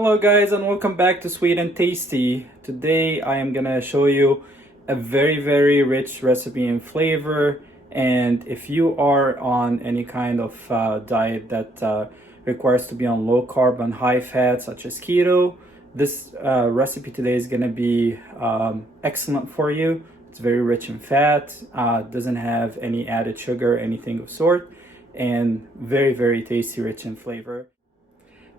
Hello guys and welcome back to Sweet and Tasty. Today I am gonna show you a very rich recipe in flavor, and if you are on any kind of diet that requires to be on low carb and high fat such as keto, this recipe today is gonna be excellent for you. It's very rich in fat, doesn't have any added sugar, anything of sort, and very tasty, rich in flavor.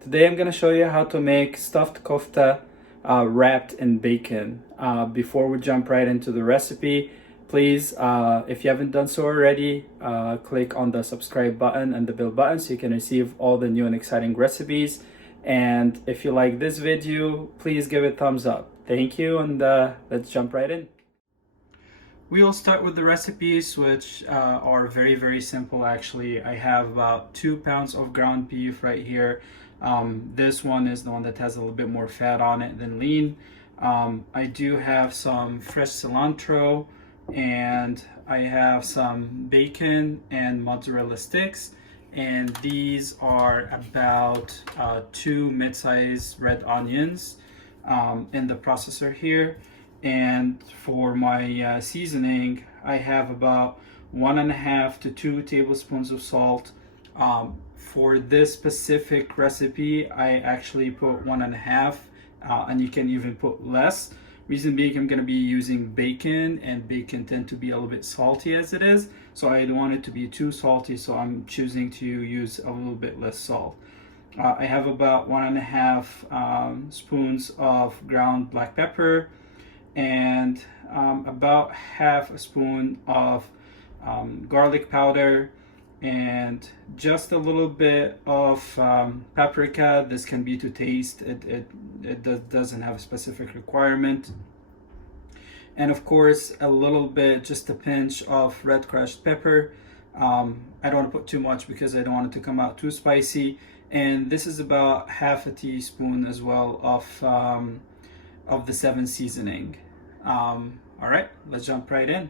Today I'm going to show you how to make stuffed kofta wrapped in bacon. Before we jump right into the recipe, please, if you haven't done so already, click on the subscribe button and the bell button so you can receive all the new and exciting recipes. And if you like this video, please give it a thumbs up. Thank you, and let's jump right in. We will start with the recipes, which are very simple actually. I have about 2 pounds of ground beef right here. This one is the one that has a little bit more fat on it than lean. I do have some fresh cilantro, and I have some bacon and mozzarella sticks, and these are about 2 mid-sized red onions in the processor here. And for my seasoning, I have about 1.5 to 2 tablespoons of salt. For this specific recipe, I actually put 1.5, and you can even put less. Reason being, I'm going to be using bacon, and bacon tend to be a little bit salty as it is, so I don't want it to be too salty, so I'm choosing to use a little bit less salt. I have about 1.5 spoons of ground black pepper, and about half a spoon of garlic powder, and just a little bit of paprika. This can be to taste. It doesn't have a specific requirement. And of course a little bit, just a pinch of red crushed pepper. I don't want to put too much because I don't want it to come out too spicy. And this is about half a teaspoon as well of the 7 seasoning. All right, let's jump right in.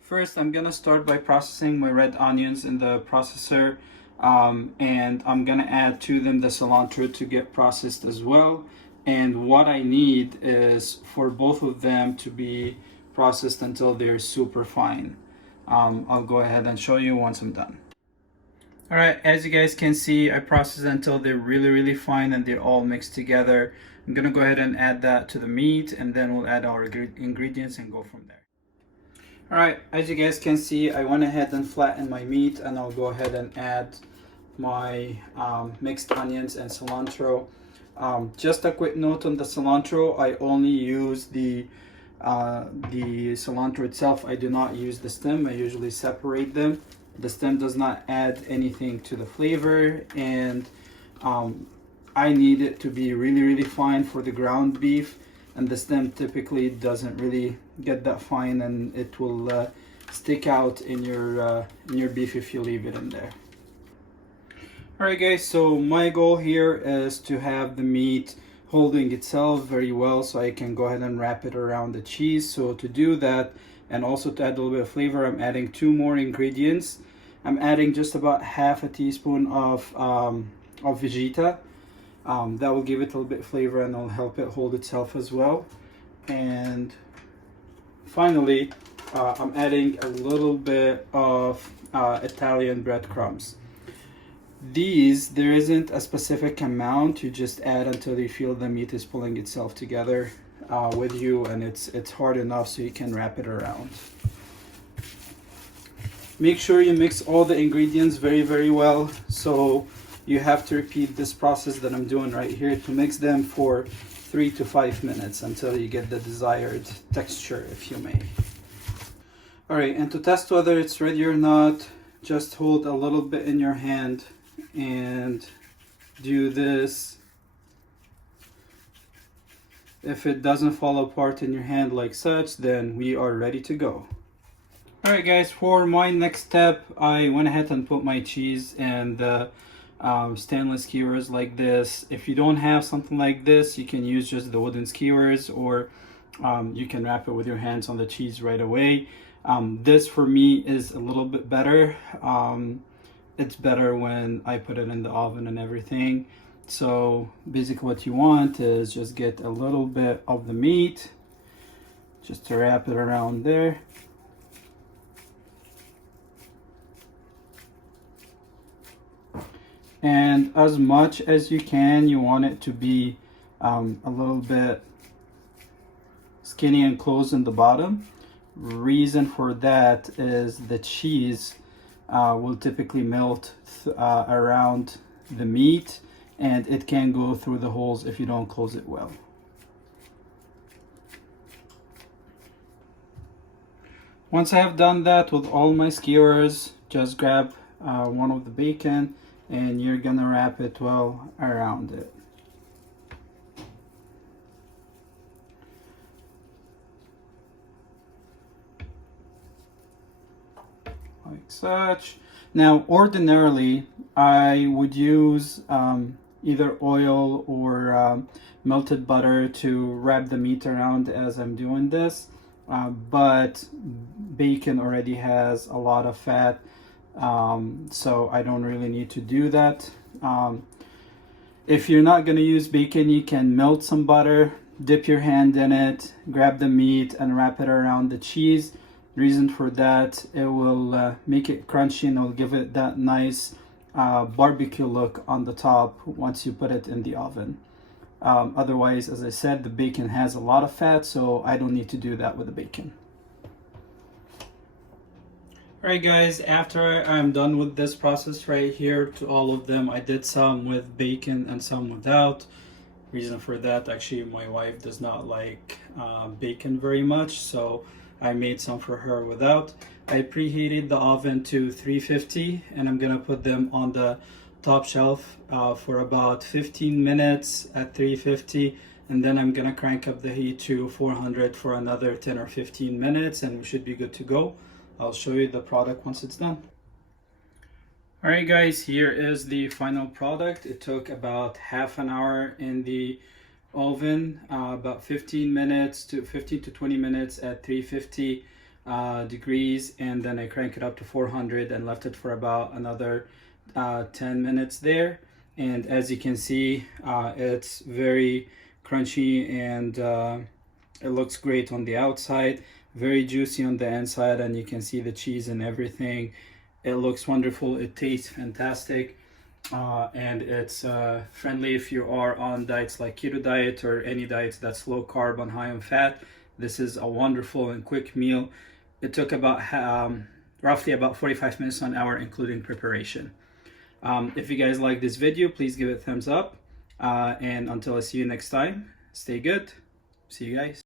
First, I'm gonna start by processing my red onions in the processor, and I'm gonna add to them the cilantro to get processed as well. And what I need is for both of them to be processed until they're super fine. I'll go ahead and show you once I'm done. All right, as you guys can see, I processed until they're really fine and they're all mixed together. I'm gonna go ahead and add that to the meat, and then we'll add our ingredients and go from there. All right, as you guys can see, I went ahead and flattened my meat, and I'll go ahead and add my mixed onions and cilantro. Just a quick note on the cilantro, I only use the cilantro itself. I do not use the stem. I usually separate them. The stem does not add anything to the flavor, and I need it to be really fine for the ground beef, and the stem typically doesn't really get that fine, and it will stick out in your beef if you leave it in there. Alright guys, so my goal here is to have the meat holding itself very well so I can go ahead and wrap it around the cheese. So to do that, and also to add a little bit of flavor, I'm adding 2 more ingredients. I'm adding just about half a teaspoon of vegeta. That will give it a little bit of flavor and will help it hold itself as well. And finally, I'm adding a little bit of Italian breadcrumbs. These, there isn't a specific amount. You just add until you feel the meat is pulling itself together with you, and it's hard enough so you can wrap it around. Make sure you mix all the ingredients very well. So you have to repeat this process that I'm doing right here to mix them for 3 to 5 minutes until you get the desired texture, if you may. All right, and to test whether it's ready or not, just hold a little bit in your hand and do this. If it doesn't fall apart in your hand like such, then we are ready to go. Alright guys, for my next step, I went ahead and put my cheese in the stainless skewers like this. If you don't have something like this, you can use just the wooden skewers, or you can wrap it with your hands on the cheese right away. This for me is a little bit better. It's better when I put it in the oven and everything. So basically what you want is just get a little bit of the meat, just to wrap it around there. And as much as you can, you want it to be a little bit skinny and close in the bottom. Reason for that is the cheese will typically melt around the meat, and it can go through the holes if you don't close it well. Once I have done that with all my skewers, just grab one of the bacon and you're gonna wrap it well around it. Like such. Now, ordinarily, I would use either oil or melted butter to wrap the meat around as I'm doing this, but bacon already has a lot of fat, so I don't really need to do that. If you're not going to use bacon, you can melt some butter, dip your hand in it, grab the meat and wrap it around the cheese. Reason for that, it will make it crunchy and it'll give it that nice barbecue look on the top once you put it in the oven. Otherwise, as I said, the bacon has a lot of fat, so I don't need to do that with the bacon. Alright guys, after I'm done with this process right here, to all of them, I did some with bacon and some without. Reason for that, actually my wife does not like bacon very much, so I made some for her without. I preheated the oven to 350 and I'm gonna put them on the top shelf for about 15 minutes at 350, and then I'm gonna crank up the heat to 400 for another 10 or 15 minutes and we should be good to go. I'll show you the product once it's done. Alright guys, here is the final product. It took about half an hour in the oven, about 15 to 20 minutes at 350 degrees, and then I crank it up to 400 and left it for about another 10 minutes there. And as you can see, it's very crunchy and it looks great on the outside, very juicy on the inside, and you can see the cheese and everything. It looks wonderful, it tastes fantastic, and it's friendly if you are on diets like keto diet or any diets that's low carb and high on fat. This is a wonderful and quick meal. It took about roughly about 45 minutes to an hour including preparation. If you guys like this video, please give it a thumbs up, and until I see you next time, stay good. See you guys.